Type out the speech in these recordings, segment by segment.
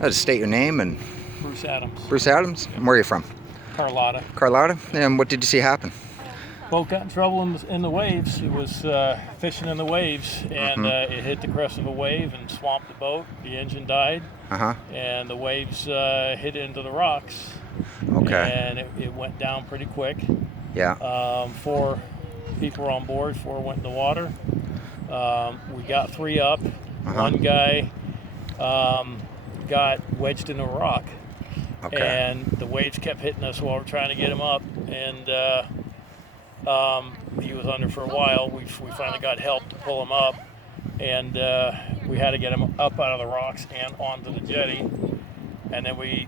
Just state your name and Bruce Adams. Bruce Adams. And where are you from? Carlotta. Carlotta. And what did you see happen? Boat got in trouble in the waves. It was fishing in the waves, and it hit the crest of a wave and swamped the boat. The engine died, and the waves hit into the rocks. Okay. And it went down pretty quick. Yeah. 4 people were on board. 4 went in the water. We got 3 up. One guy got wedged in a rock. Okay. And the waves kept hitting us while we're trying to get him up. And he was under for a while. We finally got help to pull him up. And we had to get him up out of the rocks and onto the jetty. And then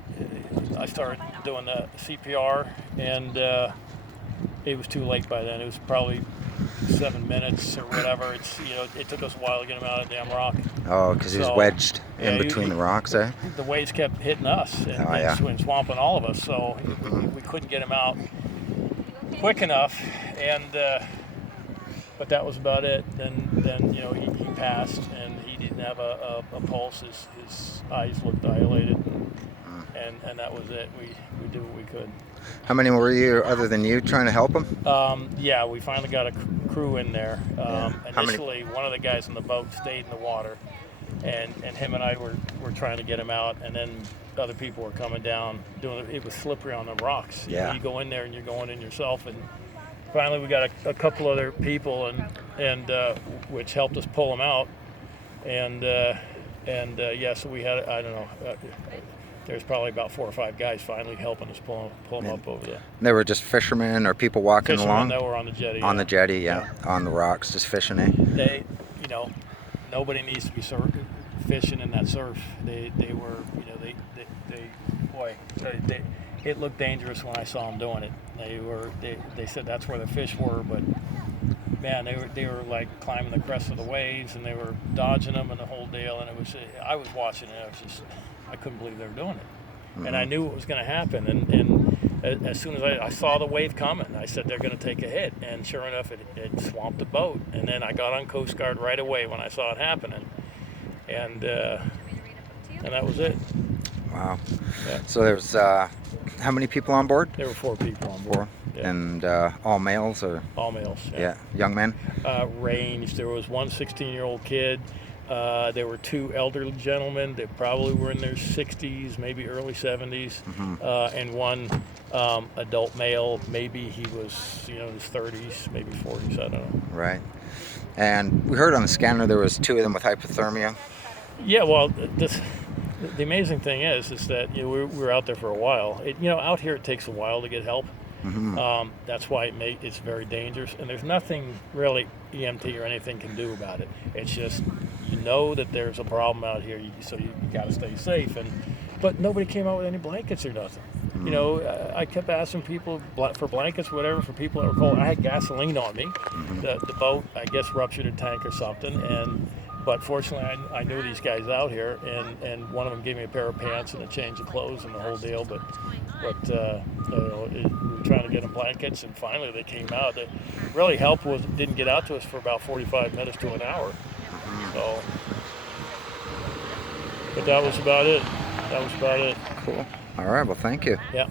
I started doing the CPR, and it was too late by then. It was probably 7 minutes or whatever. It took us a while to get him out of the damn rock. Oh, because he was wedged in between the rocks, eh? The waves kept hitting us and swamping all of us, so we couldn't get him out quick enough. And but that was about it. Then he passed, and he didn't have a pulse. His eyes looked dilated, and that was it. We did what we could. How many were you, other than you, trying to help him? Yeah, we finally got a crew in there. Initially, one of the guys in the boat stayed in the water, and him and I were trying to get him out, and then other people were coming down. It was slippery on the rocks. Yeah. You go in there and you're going in yourself, and finally we got a couple other people, and which helped us pull him out, and so we had, I don't know, there's probably about 4 or 5 guys finally helping us pull him up over there. They were just fishermen or people walking along? That were on the jetty. On the jetty, yeah. On the rocks, just fishing, eh? They, nobody needs to be fishing in that surf. They were, it looked dangerous when I saw them doing it. They said that's where the fish were, but man, they were like climbing the crest of the waves, and they were dodging them and the whole deal. And I was watching it. I couldn't believe they were doing it. And I knew what was going to happen. And as soon as I saw the wave coming, I said they're going to take a hit. And sure enough, it swamped the boat. And then I got on Coast Guard right away when I saw it happening. And that was it. Wow. Yeah. So there was how many people on board? There were 4 people on board. 4. Yeah. And all males or? All males. Yeah. Young men? Range. There was one 16-year-old kid. There were 2 elderly gentlemen that probably were in their 60s, maybe early 70s, and one adult male. Maybe he was, in his 30s, maybe 40s. I don't know. Right. And we heard on the scanner there was 2 of them with hypothermia. Yeah. Well, the amazing thing is that we were out there for a while. Out here it takes a while to get help. That's why it's very dangerous, and there's nothing really EMT or anything can do about it. It's just that there's a problem out here, so you got to stay safe. But nobody came out with any blankets or nothing. I kept asking people for blankets, whatever, for people that were cold. I had gasoline on me. The boat, I guess, ruptured a tank or something, but fortunately, I knew these guys out here, and one of them gave me a pair of pants and a change of clothes and the whole deal. But we were trying to get them blankets, and finally they came out. That really helped didn't get out to us for about 45 minutes to an hour. So, but that was about it. Cool. All right. Well, thank you. Yeah.